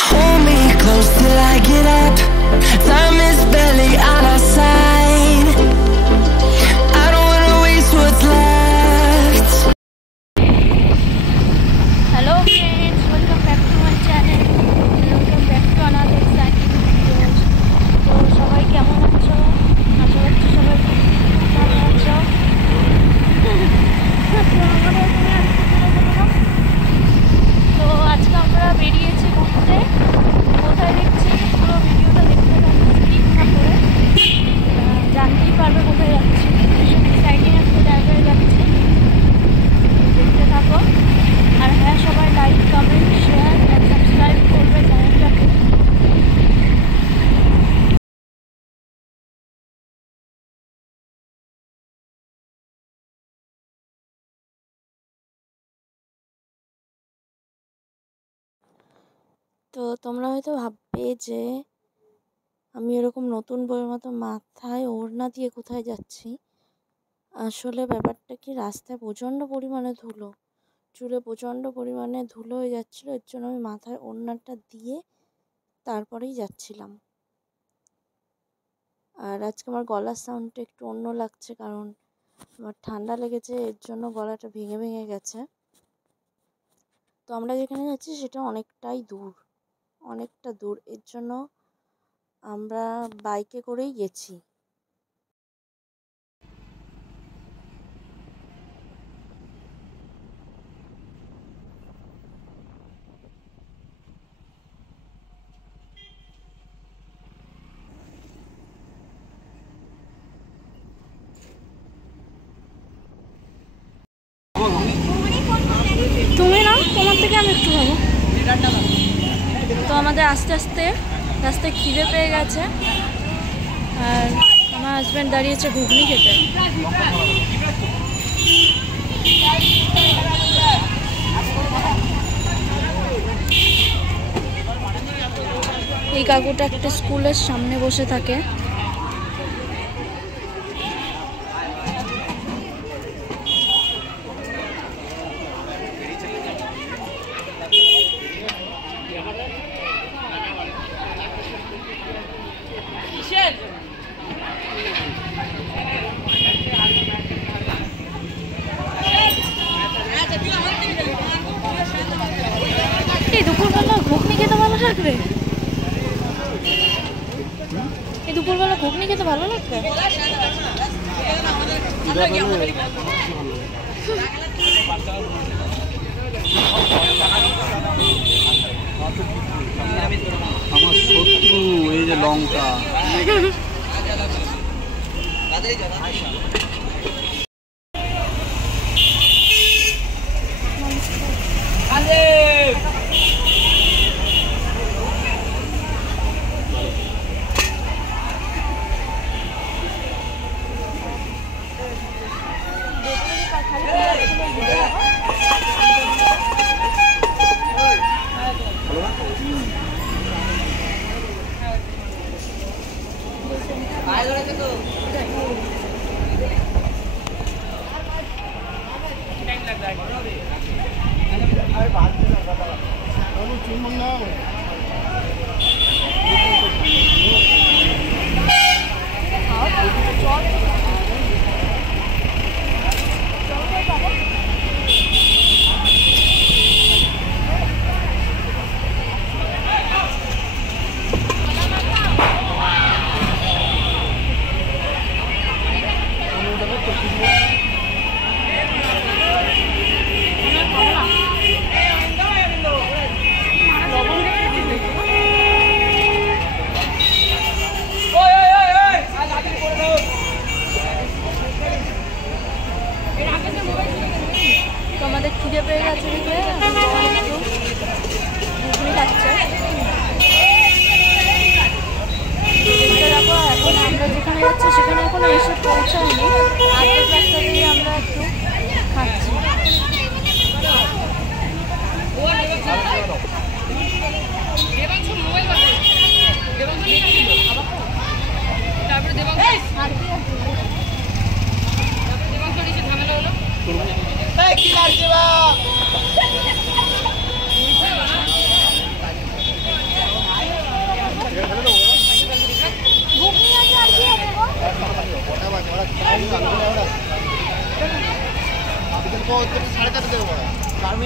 Hold me close till I get up. Time is barely on our side. I don't wanna waste what's left. Hello friends, welcome back to my channel. Welcome back to another exciting videos. তো সবাই কেমন আছো? আশা করছি সবাই ভালো আছো। তো আজকে আমরা বেরিয়েছি ঘুরতে। কোথায় দেখছি পুরো ভিডিওটা দেখতে থাকবে, স্কিপ না করে জানতেই পারবে কোথায় যাচ্ছি। এক্সাইটিং একটা জায়গায় যাচ্ছি, দেখতে থাকো। আর হ্যাঁ, সবাই লাইক, কমেন্ট, শেয়ার আর সাবস্ক্রাইব করবে চ্যানেলটাকে। তো তোমরা হয়তো ভাববে যে আমি এরকম নতুন বইয়ের মতো মাথায় ওড়না দিয়ে কোথায় যাচ্ছি। আসলে ব্যাপারটা কি, রাস্তায় প্রচণ্ড পরিমাণে ধুলো, চুলে প্রচণ্ড পরিমাণে ধুলো হয়ে যাচ্ছিলো, এর জন্য আমি মাথায় ওড়নাটা দিয়ে তারপরেই যাচ্ছিলাম। আর আজকে আমার গলার সাউন্ডটা একটু অন্য লাগছে, কারণ আমার ঠান্ডা লেগেছে, এর জন্য গলাটা ভেঙে ভেঙে গেছে। তো আমরা যেখানে যাচ্ছি সেটা অনেকটা দূর, এর জন্য আমরা বাইকে করেই গেছি। তুমি না, তোমার থেকে আমি একটু খাবো। তো আমাদের আস্তে আস্তে রাস্তায় খিদে পেয়ে গেছে, আর আমার হাজব্যান্ড দাঁড়িয়েছে ঘুগনি খেতে। এই কাকুটা একটা স্কুলের সামনে বসে থাকে। এই দুপুরবেলা ঘুগনি খেতে ভালো লাগবে? এই দুপুরবেলা ঘুগনি খেতে ভালো লাগবে? আমার শত্রু এই যে লঙ্কা।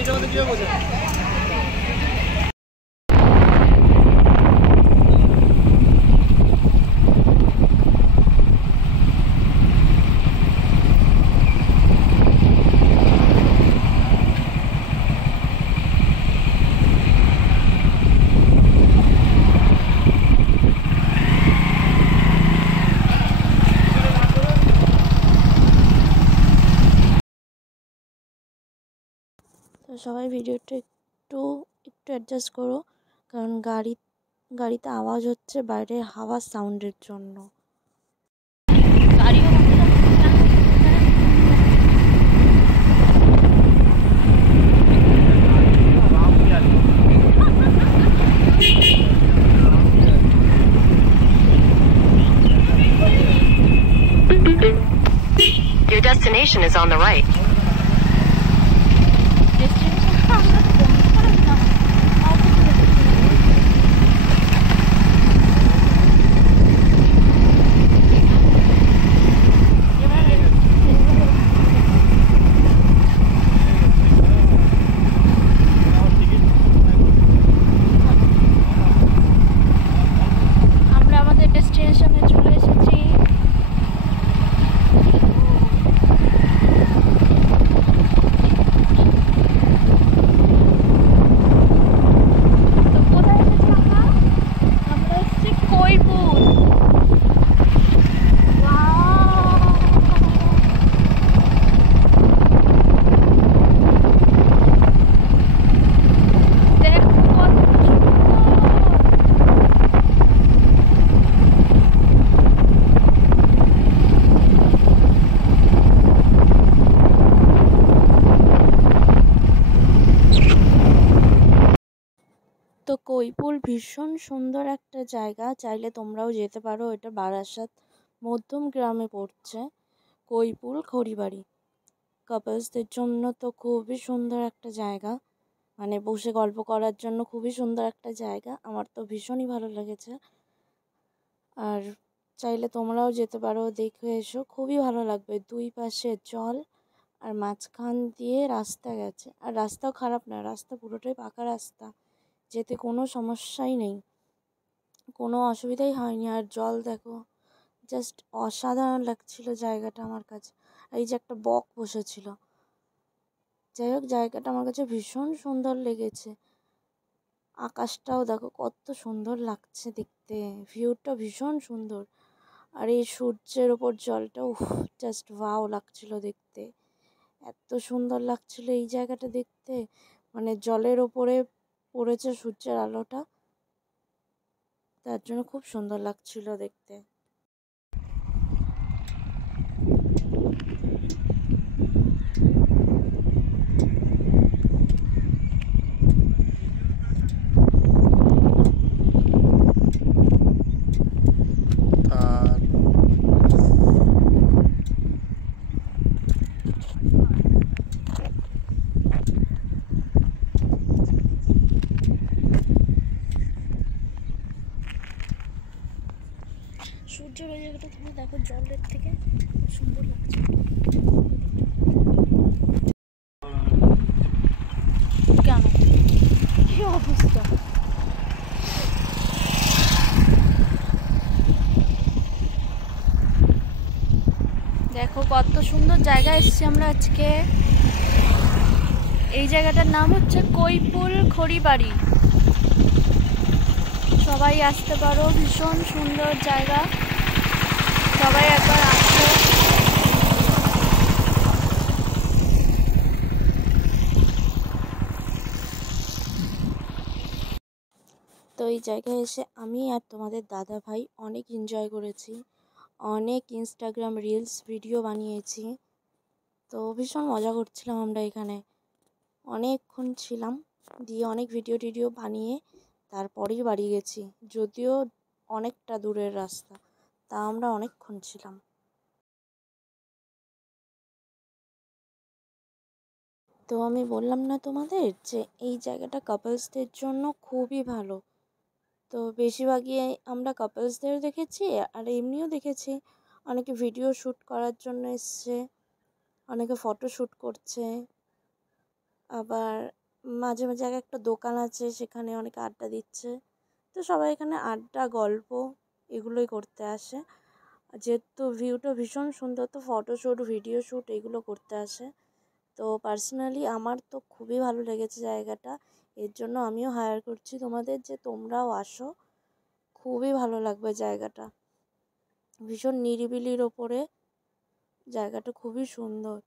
তো সবাই ভিডিওটা একটু একটু অ্যাডজাস্ট করো, কারণ গাড়িতে আওয়াজ হচ্ছে বাইরে হাওয়ার সাউন্ডের জন্য। গাড়িও Your destination is on the right. আমরা আমাদের ডেস্টিনেশনে চলে এসেছি। তো কোথায় এসেছি আমরা? আমরা এসেছি কৈপুর। দেখো কত তো কৈপুর ভীষণ সুন্দর একটা জায়গা, চাইলে তোমরাও যেতে পারো। এটা বারাসাত মধ্যম গ্রামে পড়ছে, কৈপুর খড়িবাড়ি। কাপলসদের জন্য তো খুবই সুন্দর একটা জায়গা, মানে বসে গল্প করার জন্য খুবই সুন্দর একটা জায়গা। আমার তো ভীষণই ভালো লেগেছে, আর চাইলে তোমরাও যেতে পারো, দেখে এসো, খুবই ভালো লাগবে। দুই পাশে জল আর মাঝখান দিয়ে রাস্তা গেছে, আর রাস্তাও খারাপ না, রাস্তা পুরোটাই পাকা রাস্তা, যেতে কোনো সমস্যাই নেই, কোনো অসুবিধাই হয়নি। আর জল দেখো, জাস্ট অসাধারণ লাগছিল জায়গাটা আমার কাছে। এই যে একটা বক বসেছিল, যাই হোক জায়গাটা আমার কাছে ভীষণ সুন্দর লেগেছে। আকাশটাও দেখো কত সুন্দর লাগছে দেখতে, ভিউটা ভীষণ সুন্দর। আর এই সূর্যের ওপর জলটা, উফ, জাস্ট ওয়াও লাগছিল দেখতে, এত সুন্দর লাগছিল এই জায়গাটা দেখতে। মানে জলের ওপরে পড়েছে সূর্যের আলোটা, তার জন্য খুব সুন্দর লাগছিল দেখতে। সূর্যের ওই জায়গাটা তুমি দেখো, জলের থেকে খুব সুন্দর লাগছে। কেন কি অবস্থা, দেখো কত সুন্দর জায়গায় এসেছি আমরা আজকে। এই জায়গাটার নাম হচ্ছে কৈপুর খড়িবাড়ি। সবাই আসতে পারো, ভীষণ সুন্দর জায়গা, সবাই একবার আসো। তো এই জায়গায় এসে আমি আর তোমাদের দাদা ভাই অনেক এনজয় করেছি, অনেক ইনস্টাগ্রাম রিলস ভিডিও বানিয়েছি। তো ভীষণ মজা করছিলাম আমরা এখানে, অনেকক্ষণ ছিলাম, দিয়ে অনেক ভিডিও টিডিও বানিয়ে তারপরেই বাড়ি গেছি। যদিও অনেকটা দূরের রাস্তা, তা আমরা অনেকক্ষণ ছিলাম। তো আমি বললাম না তোমাদের যে এই জায়গাটা কাপলসদের জন্য খুবই ভালো। তো বেশিরভাগই আমরা কাপলসদের দেখেছি, আর এমনিও দেখেছি অনেকে ভিডিও শ্যুট করার জন্য এসছে, অনেকে ফটো শ্যুট করছে, আবার মাঝে মাঝে এক একটা দোকান আছে, সেখানে অনেকে আড্ডা দিচ্ছে। তো সবাই এখানে আড্ডা গল্প এগুলোই করতে আসে। যেহেতু ভিউটা ভীষণ সুন্দর, তো ফটোশ্যুট ভিডিও শ্যুট এগুলো করতে আসে। তো পার্সোনালি আমার তো খুবই ভালো লেগেছে জায়গাটা, এর জন্য আমিও হায়ার করছি তোমাদের যে তোমরাও আসো, খুবই ভালো লাগবে জায়গাটা। ভীষণ নিরিবিলির ওপরে জায়গাটা, খুবই সুন্দর।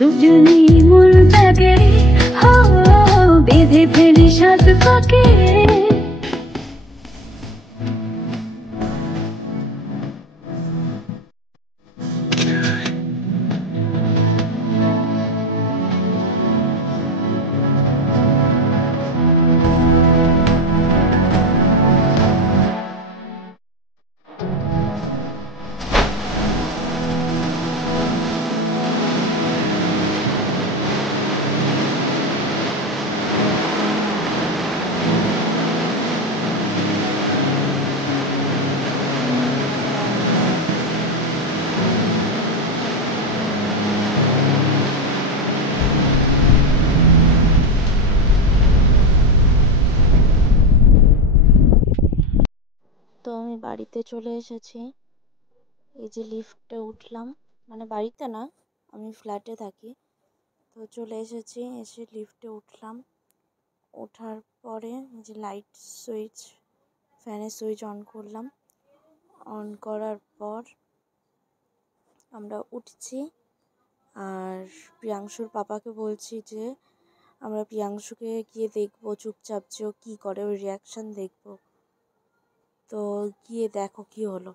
দুজনেই মূল ব্যাগে বেঁধে ফেলি সাত পাকে। তো আমি বাড়িতে চলে এসেছি, এই যে লিফটে উঠলাম, মানে বাড়িতে না, আমি ফ্ল্যাটে থাকি। তো চলে এসেছি, এসে লিফটে উঠলাম। ওঠার পরে এই যে লাইট সুইচ, ফ্যানের সুইচ অন করলাম। অন করার পর আমরা উঠছি, আর প্রিয়াংশুর পাপাকে বলছি যে আমরা প্রিয়াংশুকে গিয়ে দেখবো চুপচাপ, যে ও কী করে, ওর রিয়াকশান দেখবো। তো গিয়ে দেখো কি হলো।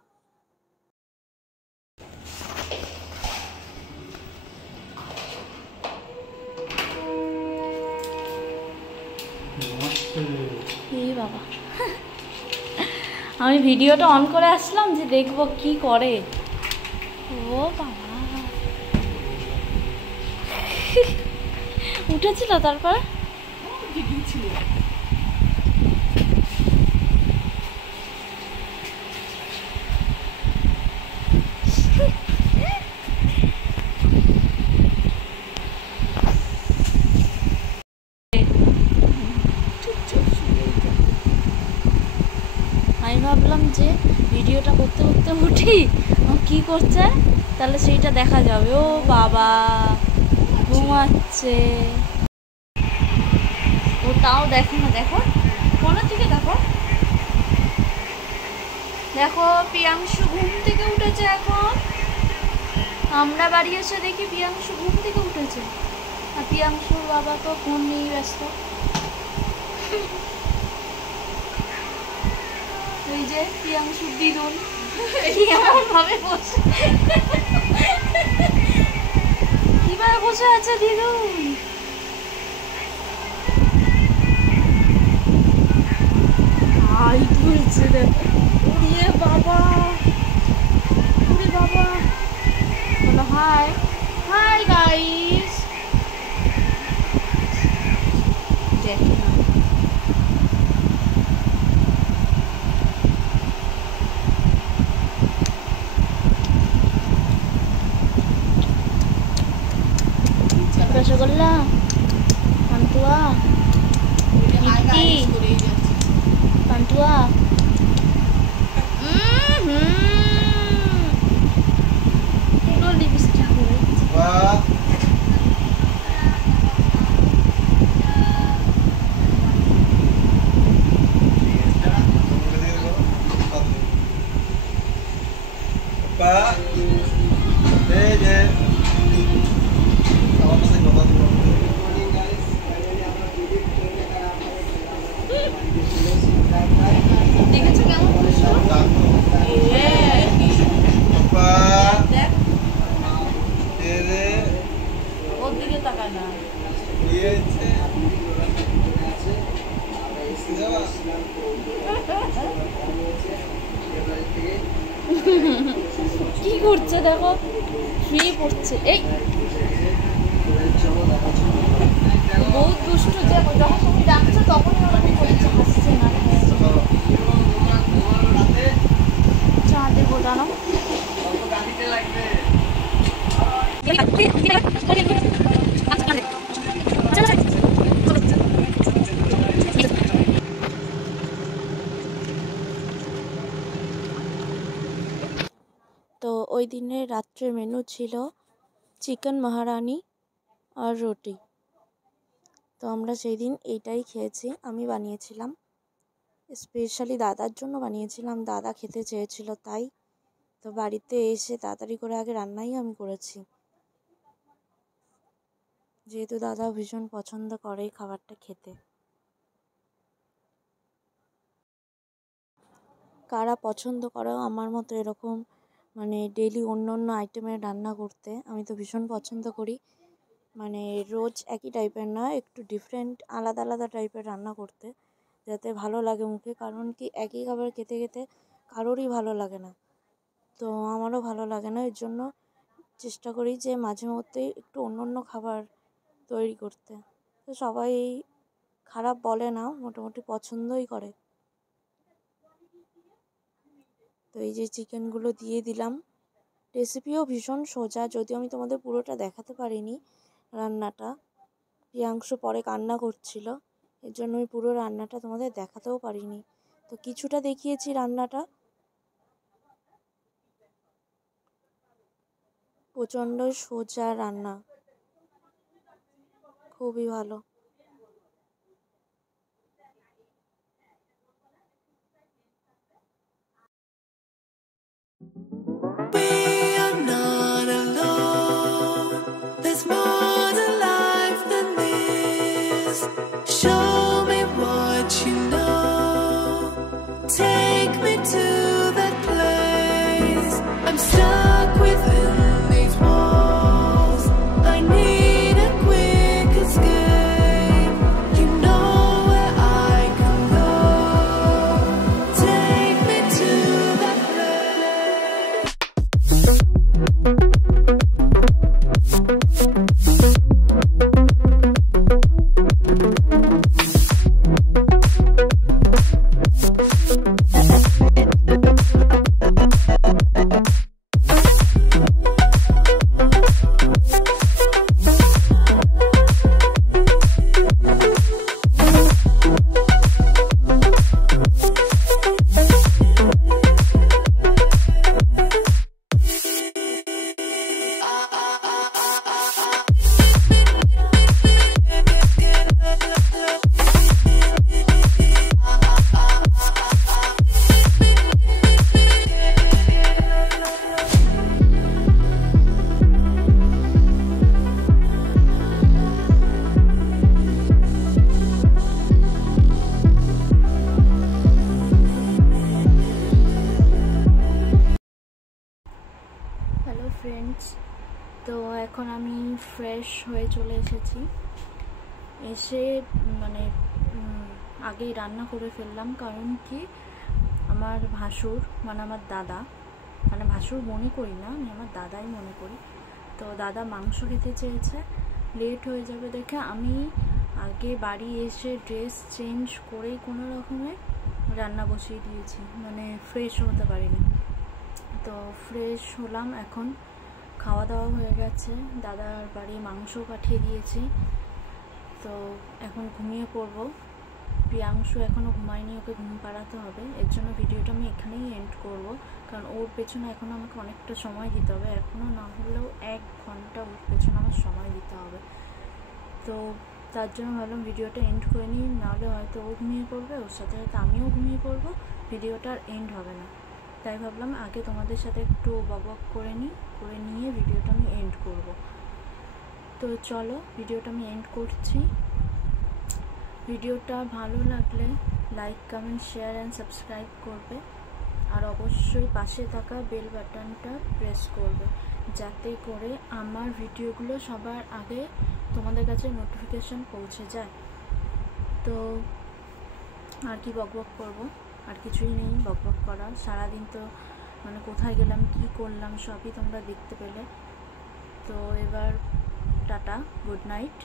এই বাবা, আমি ভিডিওটা অন করে আসলাম যে দেখবো কি করে। ও বাবা, উঠেছিল তারপর আমি ভাবলাম যে ভিডিওটা করতে করতে উঠি ও কী করছে, তাহলে সেইটা দেখা যাবে। ও বাবা, ঘুমাচ্ছে ও, তাও দেখো না, দেখো কোনোর দিকে দেখো, দেখো প্রিয়াংশু ঘুম থেকে উঠেছে এখন। আমরা বাড়ি এসে দেখি প্রিয়াংশু ঘুম থেকে উঠেছে, আর প্রিয়াংশুর বাবা তো ফোন নিয়েই ব্যস্ত। ওই যে প্রিয়াংশুর দিদুন এমন ভাবে বসে বসে আছে দিদুন। হাই তুলছে দেখো। উড়িয়ে বাবা, উড়ে বাবা। বলো হাই। Hi guys. দেখ না রসগোল্লা, পান্তুয়া, মিষ্টি, পান্তুয়া। পুরো লিপস্টিক দেখেছো কেমন ওর দিকে তাকায় না। কি করছে দেখো, শুয়ে পড়ছে। এই বহুত দুষ্ট, যে যখন তুমি ডাকছো তখনই ওরকম করছে, হাসছে না। চা দেবো দাঁড়াও। তো ওই দিনের রাত্রের মেনু ছিল চিকেন মহারানি আর রুটি। তো আমরা সেই দিন এইটাই খেয়েছি। আমি বানিয়েছিলাম, স্পেশালি দাদার জন্য বানিয়েছিলাম, দাদা খেতে চেয়েছিল তাই। তো বাড়িতে এসে তাড়াতাড়ি করে আগে রান্নাই আমি করেছি, যেহেতু দাদা ভীষণ পছন্দ করে এই খাবারটা খেতে। কারা পছন্দ করো আমার মতো এরকম মানে ডেইলি অন্য অন্য আইটেমের রান্না করতে? আমি তো ভীষণ পছন্দ করি, মানে রোজ একই টাইপের না, একটু ডিফারেন্ট আলাদা আলাদা টাইপের রান্না করতে, যাতে ভালো লাগে মুখে। কারণ কি একই খাবার খেতে খেতে কারোরই ভালো লাগে না, তো আমারও ভালো লাগে না। এর জন্য চেষ্টা করি যে মাঝে মধ্যেই একটু অন্য অন্য খাবার তৈরি করতে। তো সবাই খারাপ বলে না, মোটামুটি পছন্দই করে। তো এই যে চিকেনগুলো দিয়ে দিলাম। রেসিপিও ভীষণ সোজা, যদিও আমি তোমাদের পুরোটা দেখাতে পারিনি রান্নাটা। প্রিয়াংশু পরে কান্না করছিল, এর জন্য আমি পুরো রান্নাটা তোমাদের দেখাতেও পারিনি। তো কিছুটা দেখিয়েছি রান্নাটা। প্রচণ্ড সোজা রান্না, খুবই ভালো। Stuck within these walls. I need a quick escape. তো এখন আমি ফ্রেশ হয়ে চলে এসেছি, এসে মানে আগেই রান্না করে ফেললাম। কারণ কি, আমার ভাসুর মানে আমার দাদা, মানে ভাসুর মনে করি না, আমি আমার দাদাই মনে করি। তো দাদা মাংস খেতে চেয়েছে, লেট হয়ে যাবে দেখে আমি আগে বাড়ি এসে ড্রেস চেঞ্জ করে কোনো রকমে রান্না বসিয়ে দিয়েছি, মানে ফ্রেশ হতে পারিনি। তো ফ্রেশ হলাম, এখন খাওয়া দাওয়া হয়ে গেছে, দাদার বাড়ি মাংস পাঠিয়ে দিয়েছি। তো এখন ঘুমিয়ে পড়বো। প্রিয়াংশু এখনও ঘুমায়নি, ওকে ঘুম পাড়াতে হবে। এর জন্য ভিডিওটা আমি এখানেই এন্ড করব, কারণ ওর পেছনে এখন আমাকে অনেকটা সময় দিতে হবে, এখনও না হলেও 1 ঘন্টা ওর পেছনে আমার সময় দিতে হবে। তো তার জন্য ভাবলাম ভিডিওটা এন্ড করে নিই, নাহলে হয়তো ও ঘুমিয়ে পড়বে, ওর সাথে হয়তো আমিও ঘুমিয়ে পড়বো, ভিডিওটা আর এন্ড হবে না। তাই ভাবলাম আগে তোমাদের সাথে একটু বক করে নিয়ে ভিডিওটা আমি এন্ড করব। তো চলো ভিডিওটা আমি এন্ড করছি। ভিডিওটা ভালো লাগলে like, comment, share and subscribe করবে, আর অবশ্যই পাশে থাকা বেল বাটনটা প্রেস করবে, যাতে করে আমার ভিডিওগুলো সবার আগে তোমাদের কাছে নোটিফিকেশন পৌঁছে যায়। তো আর কি বক করবো, আর কিছুই নেই বক করার। সারাদিন তো মানে কোথায় গেলাম, কি করলাম সবই তোমরা দেখতে পেলে। তো এবার টাটা, গুড নাইট।